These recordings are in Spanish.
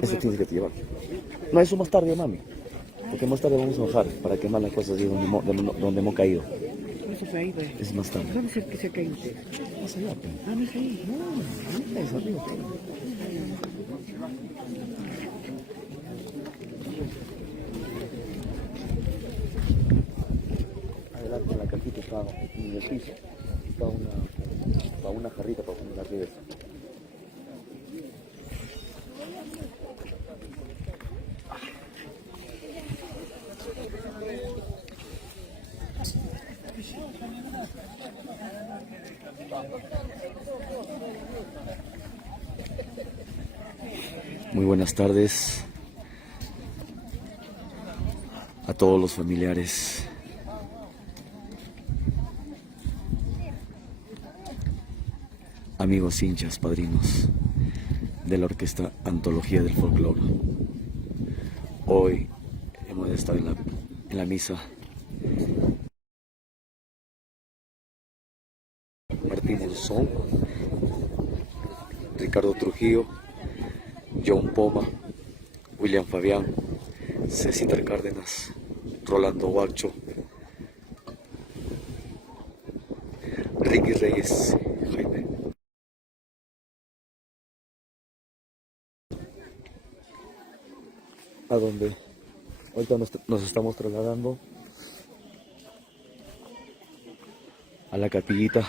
Eso tienes que llevar. No, eso más tarde, mami. Porque más tarde vamos a bajar para quemar las cosas de donde hemos caído. Eso fue ahí, pues. Es más tarde. ¿Dónde es el que se ha caído usted? Más allá, pues. Ah, no es ahí. No, es arriba, pues. Adelante en la cajita está en el piso. Está una jarrita para poner la redes. Muy buenas tardes a todos los familiares. Amigos hinchas, padrinos de la Orquesta Antología del Folclore. Hoy hemos estado en la misa Martín Monzón, Ricardo Trujillo, John Poma, William Fabián, Cecitar Cárdenas, Rolando Huacho, Ricky Reyes, Jaime. A donde ahorita nos estamos trasladando a la capillita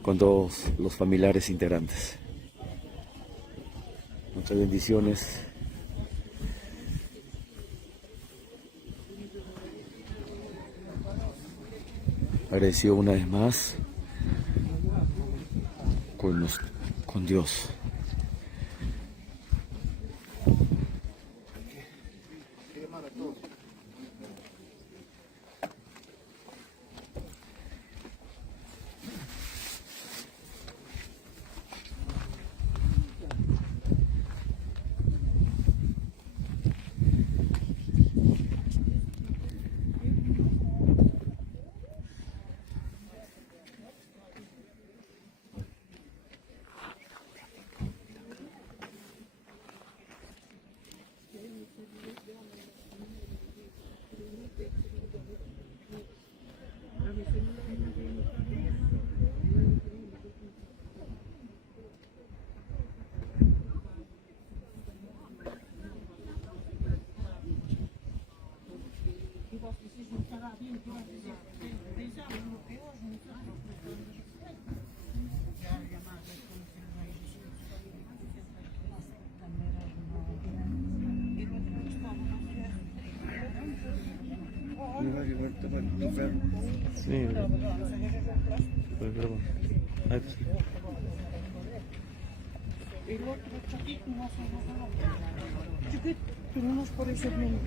con todos los familiares integrantes. Muchas bendiciones. Agradecido una vez más con Dios. Sí, El otro chatito no se lo chiquito, pero no es por eso bien.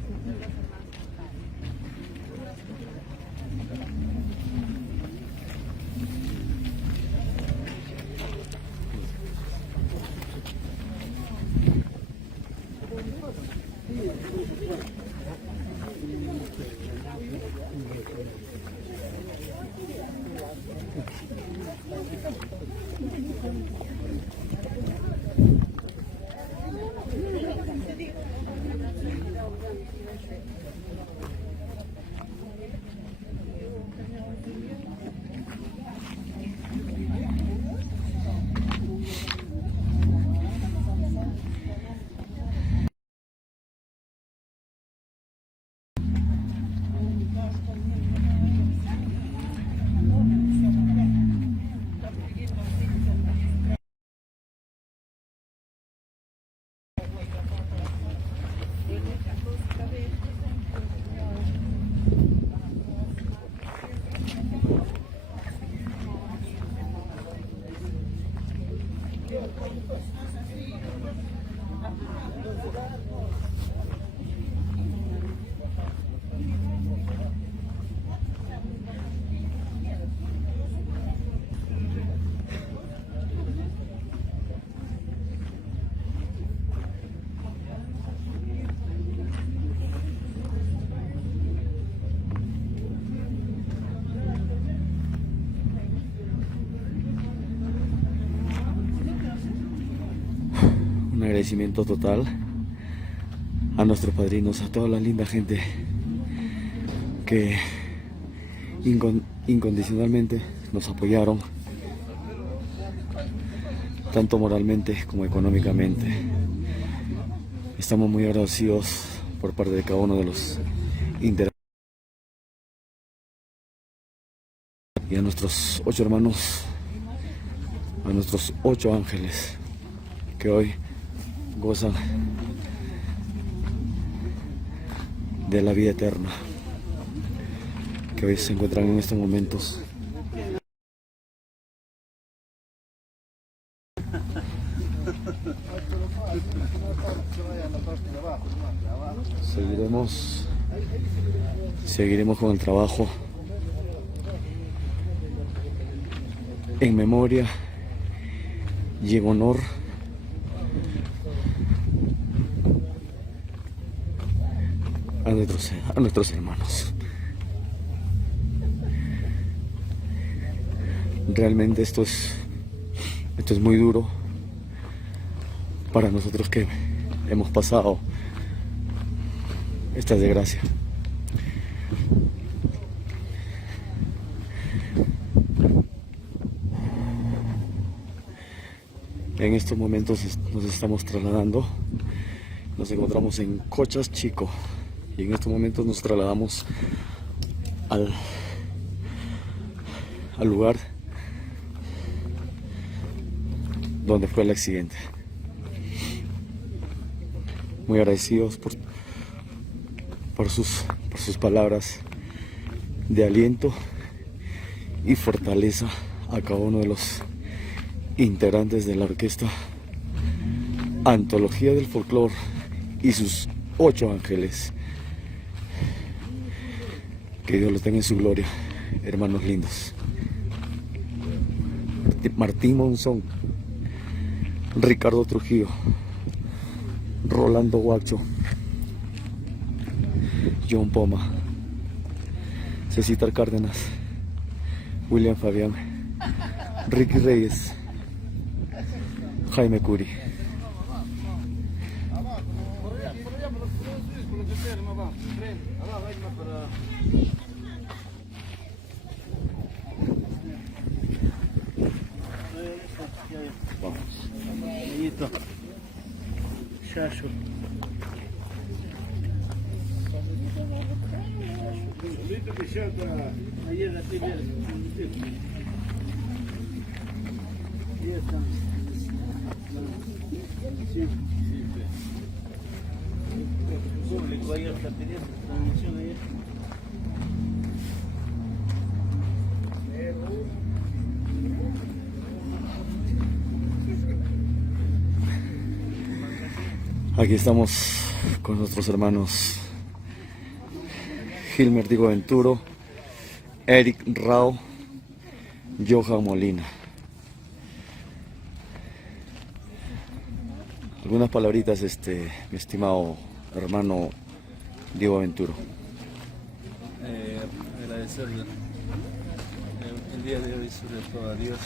Un agradecimiento total a nuestros padrinos, a toda la linda gente que incondicionalmente nos apoyaron, tanto moralmente como económicamente. Estamos muy agradecidos por parte de cada uno de los integrantes y a nuestros 8 hermanos, a nuestros 8 ángeles que hoy gozan de la vida eterna, que hoy se encuentran en estos momentos seguiremos con el trabajo en memoria y en honor a nuestros hermanos. Realmente esto es muy duro para nosotros que hemos pasado esta desgracia. En estos momentos nos estamos trasladando, nos encontramos en Cochas Chico y en estos momentos nos trasladamos al lugar donde fue el accidente. Muy agradecidos por sus palabras de aliento y fortaleza a cada uno de los integrantes de la orquesta Antología del Folclore y sus 8 ángeles. Que Dios los tenga en su gloria, hermanos lindos. Martín Monzón, Ricardo Trujillo, Rolando Guacho, John Poma, Cecitar Cárdenas, William Fabián, Ricky Reyes, Jaime Curi. Chacho. Público ayer está pidiendo transmisión ayer. Aquí estamos con nuestros hermanos Gilmer Diego Venturo, Eric Rao, Johan Molina. Algunas palabritas, mi estimado hermano Diego Venturo. Agradecerle el día de hoy sobre todo a Dios,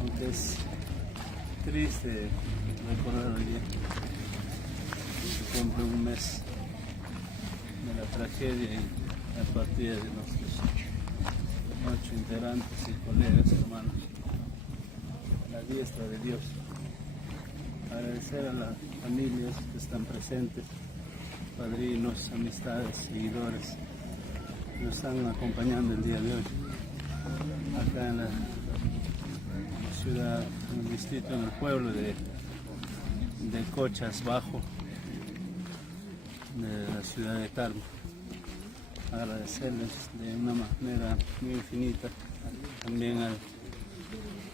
aunque es triste recordar hoy día se cumple un mes de la tragedia y la partida de nuestros 8 integrantes y colegas, hermanos, la diestra de Dios. Agradecer a las familias que están presentes, padrinos, amistades, seguidores que nos están acompañando el día de hoy acá en la ciudad, en el distrito, en el pueblo de Cochas Bajo, de la ciudad de Tarma. Agradecerles de una manera muy infinita también al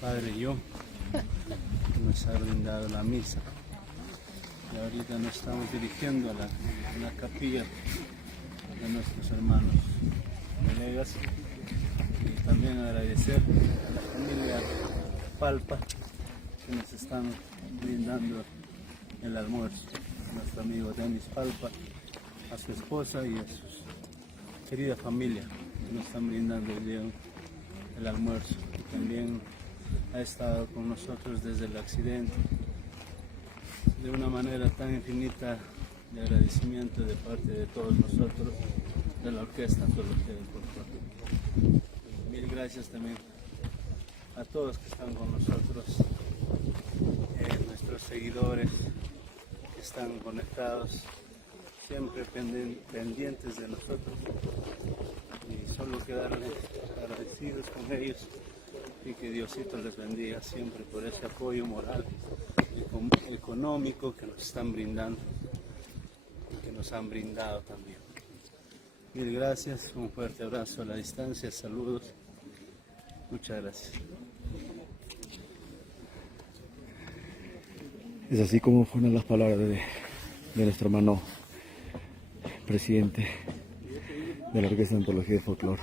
Padre Yo, que nos ha brindado la misa. Y ahorita nos estamos dirigiendo a la capilla de nuestros hermanos colegas, y también agradecer a la familia Palpa que nos están brindando el almuerzo, a nuestro amigo Denis Palpa, a su esposa y a su querida familia que nos están brindando el almuerzo. Y también ha estado con nosotros desde el accidente. De una manera tan infinita de agradecimiento de parte de todos nosotros, de la Orquesta Antología del Folclore. Mil gracias también a todos que están con nosotros, nuestros seguidores que están conectados, siempre pendientes de nosotros, y solo quedarles agradecidos con ellos y que Diosito les bendiga siempre por ese apoyo moral y económico que nos están brindando y que nos han brindado también. Mil gracias, un fuerte abrazo a la distancia, saludos, muchas gracias. Es así como fueron las palabras de nuestro hermano presidente de la Orquesta de Antología de Folclore.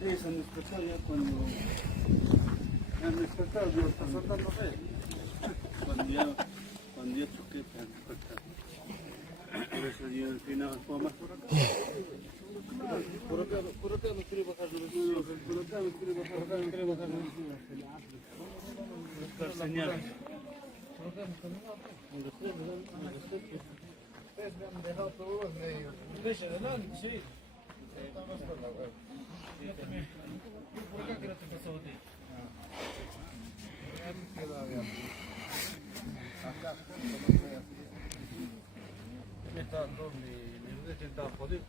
Ellos han despertado ya cuando han despertado, Dios está soltando fe. Cuando ya choqué, te han despertado. Por eso yo al final puedo más por acá. Por acá me quiere bajar los vecinos. Por acá me quiere bajar los vecinos. Buscar señales. Por acá me ustedes me han dejado todos medio. ¿Deja adelante? Sí. Estamos por la web. Por acá que no te pasó a ti. Acá, donde estaba jodido.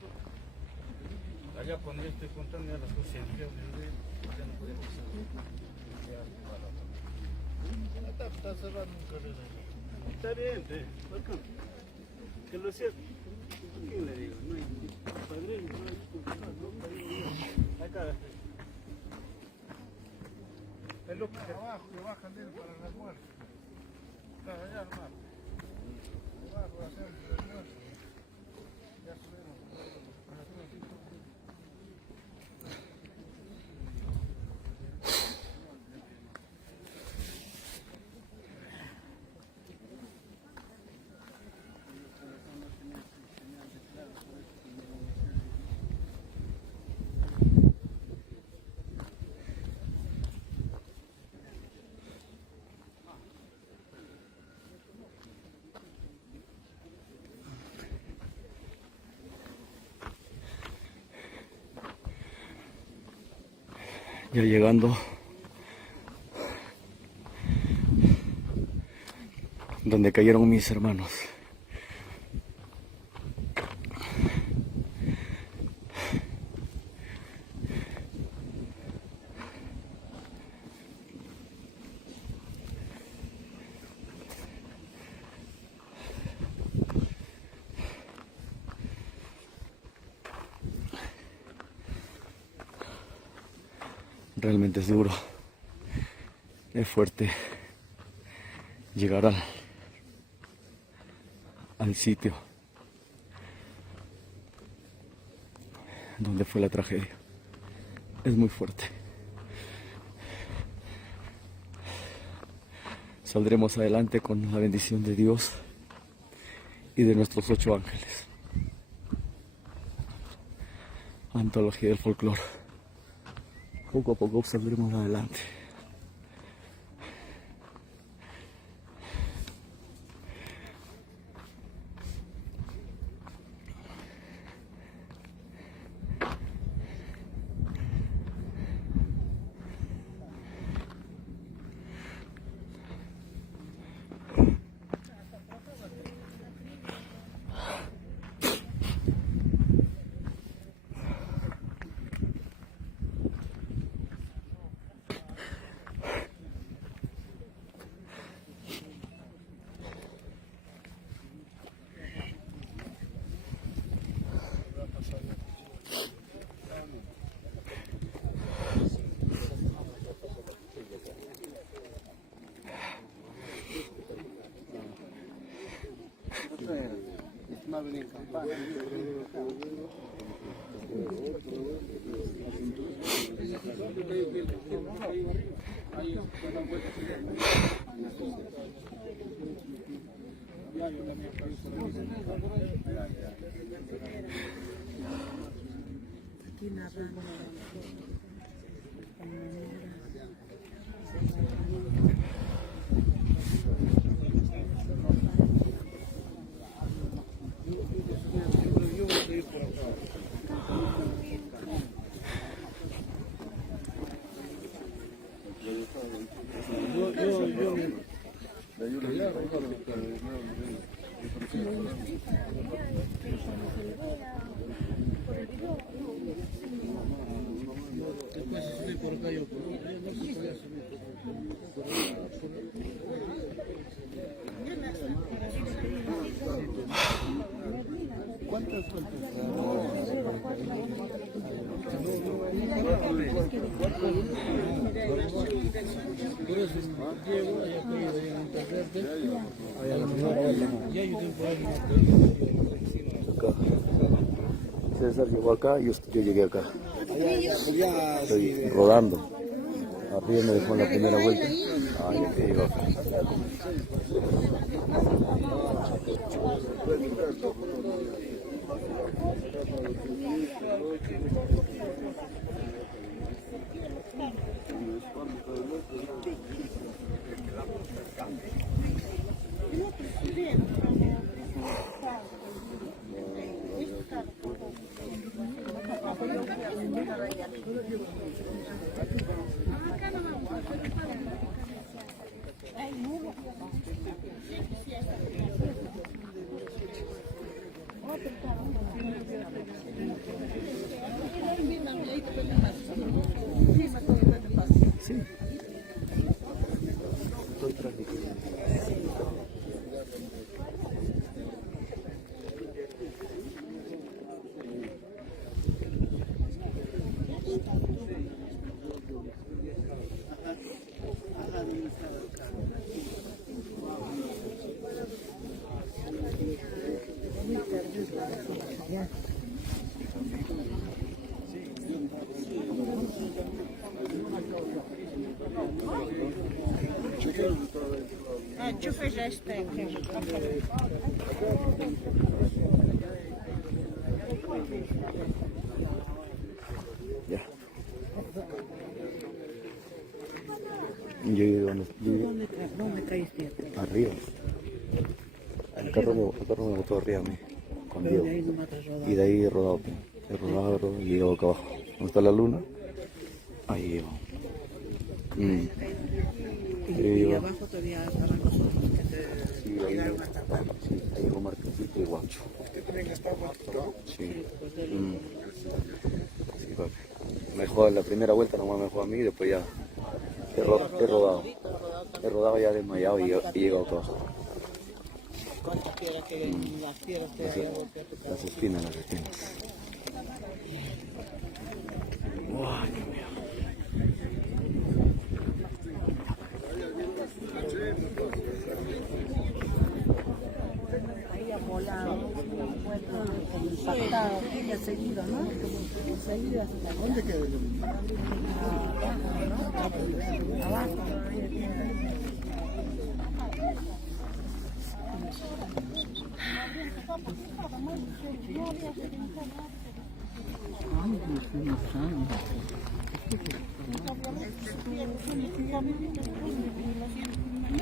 Allá cuando yo estoy contando ya las cosas ya no podía pasar. Está cerrado un carrera. Está bien, que lo cierto. ¿A quién le digo? No hay padrino, no hay acá. Es lo que abajo, que bajan de él para el almuerzo. Claro, allá hermano. Abajo hacemos el almuerzo. Ya subieron. Ya llegando donde cayeron mis hermanos. Realmente es duro, es fuerte llegar al sitio donde fue la tragedia. Es muy fuerte. Saldremos adelante con la bendición de Dios y de nuestros 8 ángeles. Antología del folclore. Poco a poco saldremos adelante. César llegó acá y yo llegué acá. Estoy rodando. Arriba me dejó en la primera vuelta. Ay, que llegó acá. Sí. Estoy transmitiendo. Enchufe já está. Ya. Yo llegué ¿Dónde caíste? arriba. El carro me botó arriba a mí, con Diego. Y de ahí he rodado y he llegado acá abajo. ¿Dónde está la luna? Ahí llego. Y abajo todavía estaban los otros que te llegaron a tapar. Sí, ahí llegó Marquesito y Guacho. Sí. Sí, papi. Me dejó en la primera vuelta, nomás me dejó a mí y después ya he rodado. He rodado ya desmayado y he llegado acá abajo. ¿Cuántas piedras que las piedras te había golpeado? Las espinas. Wow, Dios mío. impactado, ella seguido, ¿no? Seguido hasta ¿dónde queda el abajo, ¿no?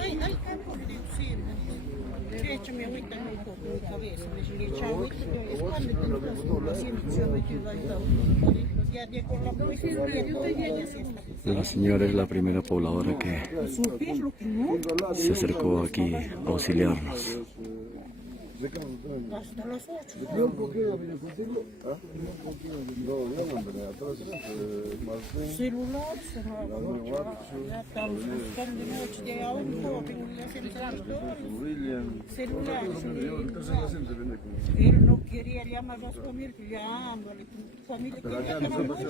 Hay campo de deducirme. De hecho, mi agüita no por mi cabeza. Me echa agüita, yo escándete, no siempre se ha metido ahí. Ya con la policía, La señora es la primera pobladora que se acercó aquí a auxiliarnos. hasta las 8. Celular, ya estamos buscando de noche, ya aún joven, le hacemos celular, él no quería llamar a su familia, llámale, tu familia quería llamar a su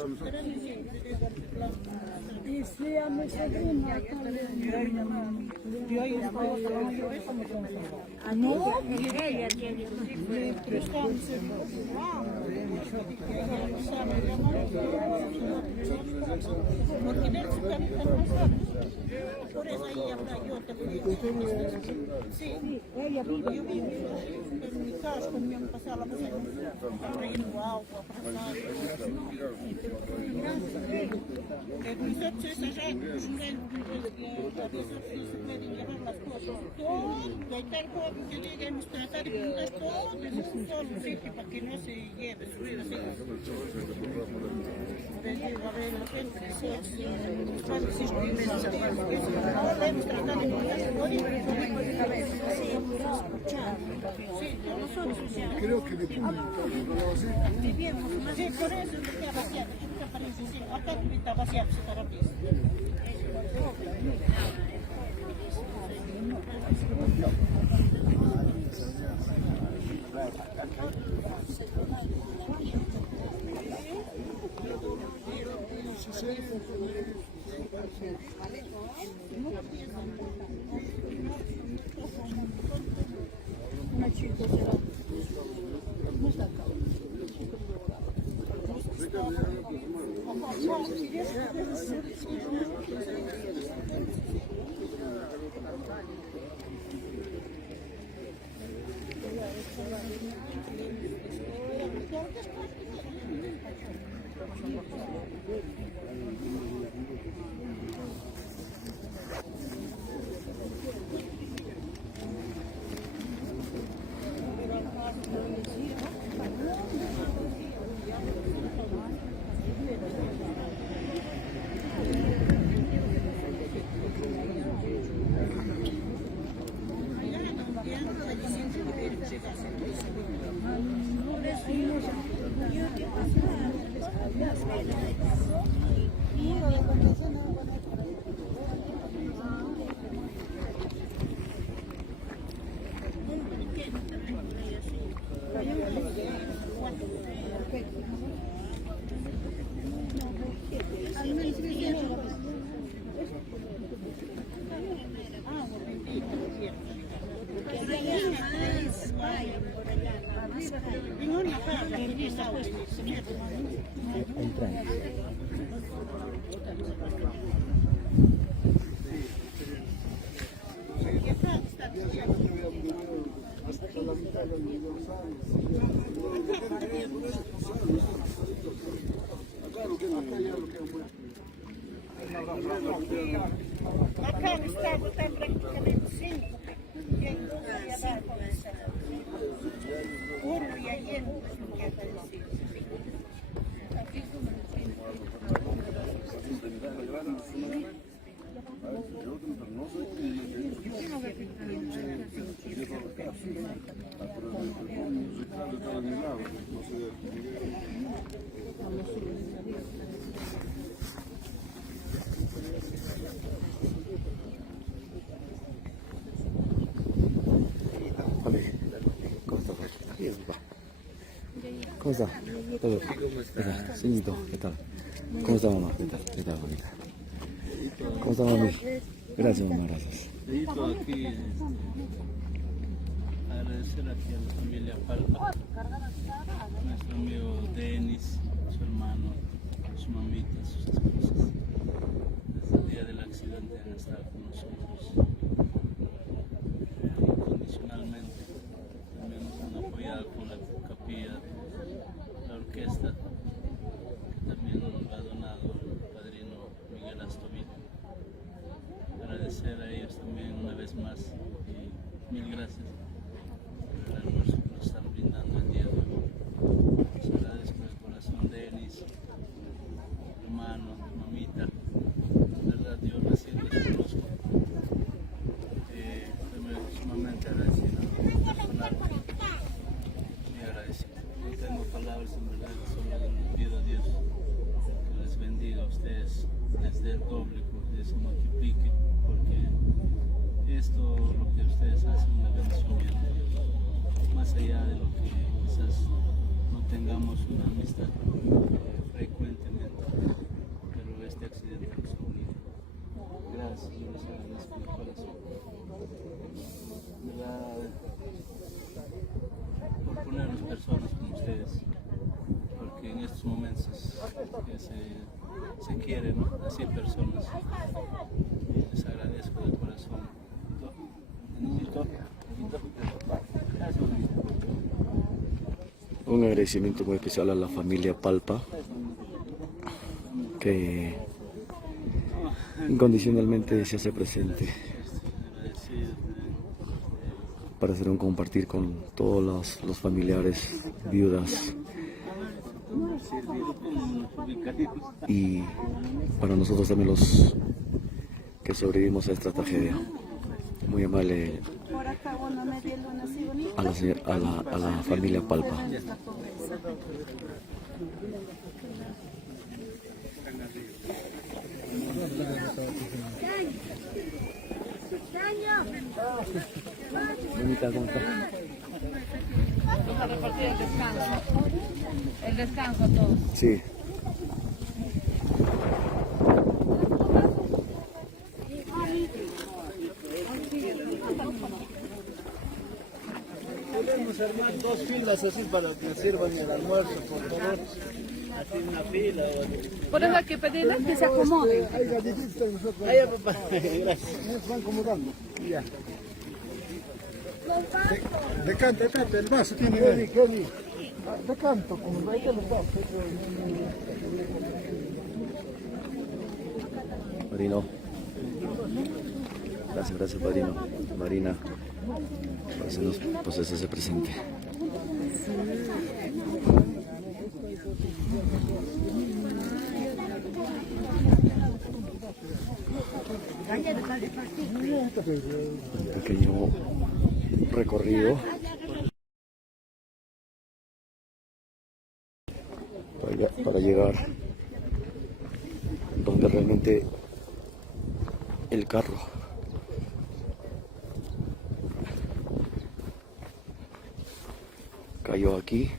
yo ahí estaba trabajando eso, no, pero estábamos porque de su camino por eso ahí habla yo también. Sí, ella vive, yo vivo en mi casa, con mi pasar la mujer, trayendo agua, pasar. Nosotros allá, a veces se pueden llevar las cosas, todo, hay tal joven que llegue a nos tratar de pintar todo en un solo sitio para que no se lleve su vida. A ver, la gente ahora hemos tratado de pintar todo y creo que sí, por eso está vaciado, acá está vaciado ese terapias. Acá no estava praticamente 5, e aí não ia dar para essa. Ouro e aí não quer aparecer. ¿Cómo está? ¿Todo? ¿Qué tal? Señorito, ¿qué tal? ¿Cómo está mamá? ¿Qué tal? ¿Qué tal, bonita? ¿Cómo está mami? Gracias mamá, gracias. Aquí, agradecer aquí a la familia Palpa, nuestro amigo Denis, su hermano, su mamita, sus esposas. Desde el día del accidente han estado con nosotros incondicionalmente. También nos han apoyado con la capilla, la orquesta, que también nos ha donado el padrino Miguel Astovilla. Agradecer a ellos también una vez más y mil gracias por el almuerzo que nos están brindando el día de hoy. Les agradezco de corazón, Denis, hermano, mamita. La verdad, yo recién les conozco. Estoy sumamente agradecido, personalmente, muy agradecido. No tengo palabras en verdad, solo les pido a Dios que les bendiga a ustedes, les dé el doble, porque se multiplique, porque esto, lo que ustedes hacen, es una bendición más allá de lo que quizás no tengamos una amistad frecuentemente, pero este accidente nos obliga. Gracias, yo les agradezco de corazón. ¿Verdad? Por ponernos personas como ustedes, porque en estos momentos que se quieren, ¿no? Así personas. Les agradezco de corazón. Un agradecimiento muy especial a la familia Palpa, que incondicionalmente se hace presente para hacer un compartir con todos los familiares, viudas, y para nosotros también los que sobrevivimos a esta tragedia. Muy amable a la familia Palpa. Bonita, ¿cómo está? Vamos a repartir el descanso. El descanso a todos. Sí. Podemos armar dos filas así para que sirvan el almuerzo, por favor. Así una fila. Por eso hay que pedirles que se acomoden. Hay galletitas nosotros. Ahí, papá. Gracias. Nos van acomodando. Ya. Decante, el vaso tiene que decanto, como ahí te lo paso. Marino. Gracias, padrino. Marina, pues ese presente. Un pequeño recorrido para llegar donde realmente el carro cayó aquí,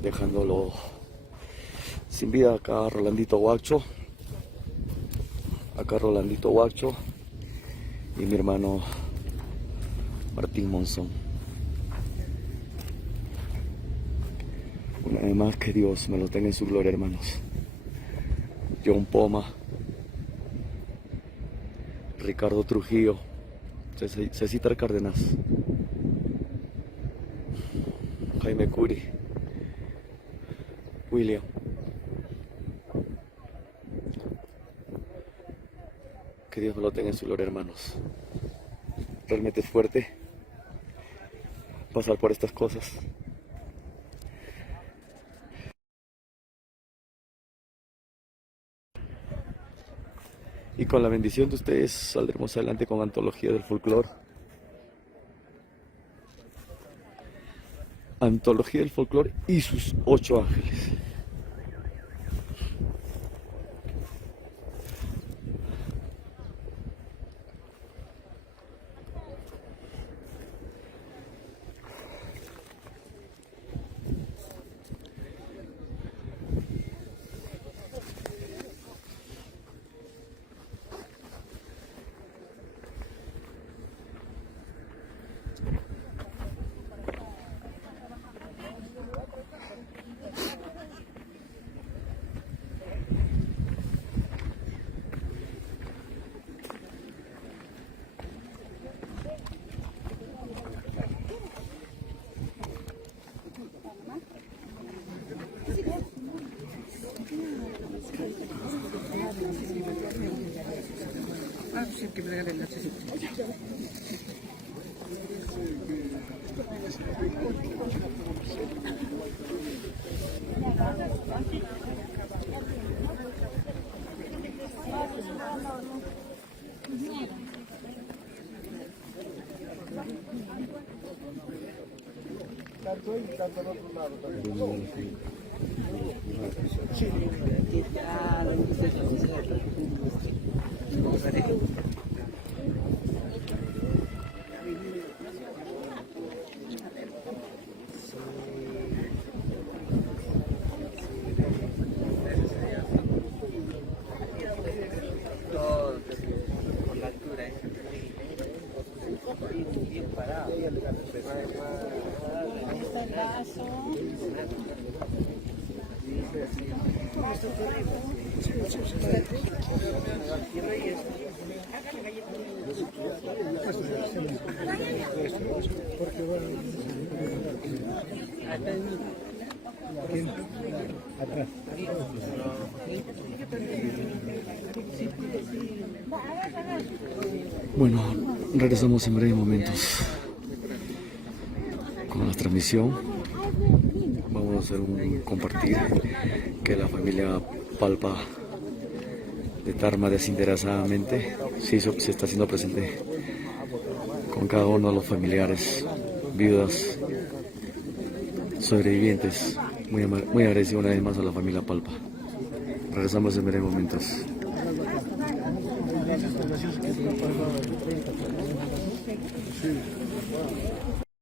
dejándolo sin vida acá a Rolandito Huacho, y mi hermano Martín Monzón. Una vez más, que Dios me lo tenga en su gloria, hermanos. John Poma, Ricardo Trujillo, Cecitar Cárdenas, Jaime Curi, William. Que Dios me lo tenga en su gloria, hermanos. Realmente es fuerte pasar por estas cosas. Y con la bendición de ustedes saldremos adelante con Antología del Folclore. Antología del Folclore y sus 8 ángeles. Bueno, regresamos en breves momentos con la transmisión. Vamos a hacer un compartir que la familia Palpa de Tarma desinteresadamente se está haciendo presente con cada uno de los familiares, viudas, sobrevivientes. Muy agradecido una vez más a la familia Palpa. Regresamos en breves momentos.